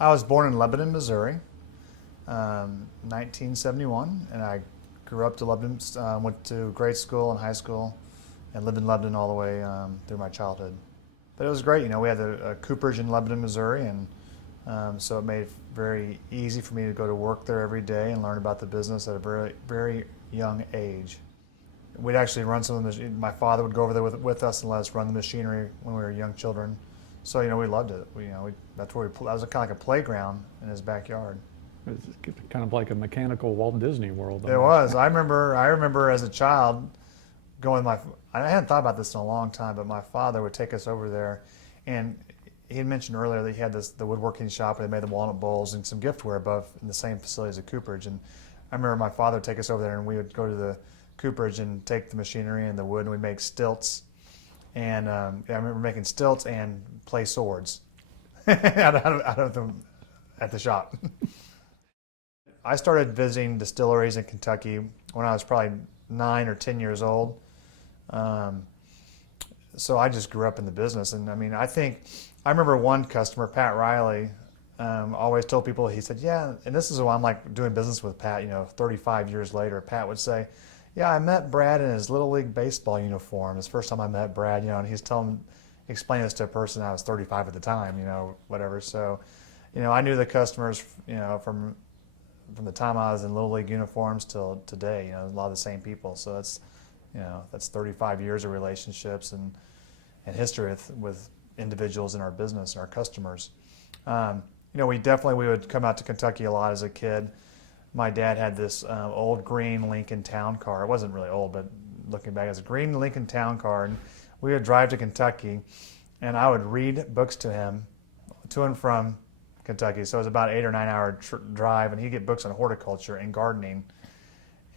I was born in Lebanon, Missouri, 1971, and I grew up to Lebanon. Went to grade school and high school, and lived in Lebanon all the way through my childhood. But it was great. We had a cooperage in Lebanon, Missouri, and so it made it very easy for me to go to work there every day and learn about the business at a very, very young age. We'd actually run some of the. My father would go over there with us and let us run the machinery when we were young children. So we loved it. That's where that was kind of like a playground in his backyard. It's kind of like a mechanical Walt Disney World. It was. I remember as a child going. I hadn't thought about this in a long time, but my father would take us over there, and he had mentioned earlier that he had the woodworking shop where they made the walnut bowls and some giftware above in the same facility as a cooperage. And I remember my father would take us over there, and we would go to the cooperage and take the machinery and the wood, and we'd make stilts. And I remember making stilts and play swords out of them at the shop. I started visiting distilleries in Kentucky when I was probably 9 or 10 years old. So I just grew up in the business. And I remember one customer, Pat Riley, always told people, he said, yeah, and this is why I'm like doing business with Pat, 35 years later. Pat would say, yeah, I met Brad in his Little League baseball uniform. It's the first time I met Brad, and he's explaining this to a person. I was 35 at the time, whatever. So, I knew the customers, from the time I was in Little League uniforms till today, a lot of the same people. So that's 35 years of relationships and history with individuals in our business, our customers. We would come out to Kentucky a lot as a kid. My dad had this old green Lincoln Town Car. It wasn't really old, but looking back, it was a green Lincoln Town Car. And we would drive to Kentucky, and I would read books to him to and from Kentucky. So it was about 8 or 9 hour drive, and he'd get books on horticulture and gardening.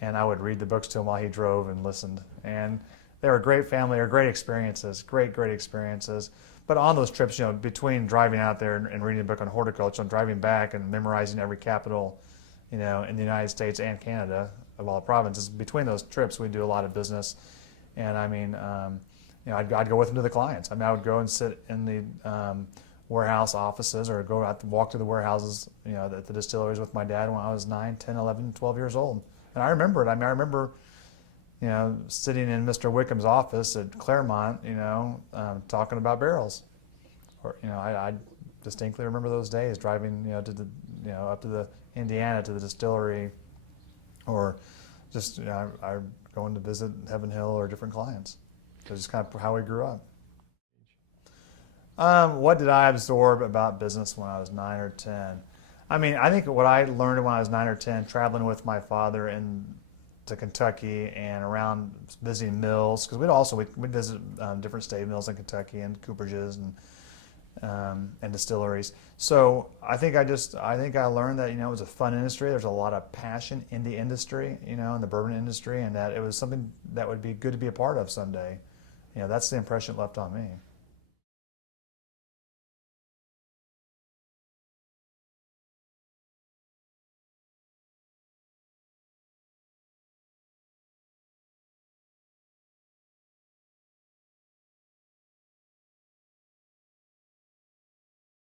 And I would read the books to him while he drove and listened. And they were a great family. They were great experiences, great experiences. But on those trips, between driving out there and reading a book on horticulture and driving back and memorizing every capital, in the United States and Canada of all provinces, between those trips, we do a lot of business. And I'd go with him to the clients. I would go and sit in the warehouse offices or go out walk to the warehouses, at the distilleries with my dad when I was 9, 10, 11, 12 years old. And I remember it. I remember, sitting in Mr. Wickham's office at Claremont, talking about barrels. Or, I distinctly remember those days driving, to the, up to the Indiana to the distillery, or just, I going to visit Heaven Hill or different clients. So just kind of how we grew up. What did I absorb about business when I was 9 or 10? I think what I learned when I was 9 or 10, traveling with my father to Kentucky and around visiting mills, because we'd visit different Stave mills in Kentucky and cooperages and distilleries. So I think I learned that it was a fun industry. There's a lot of passion in the industry, in the bourbon industry, and that it was something that would be good to be a part of someday. That's the impression it left on me.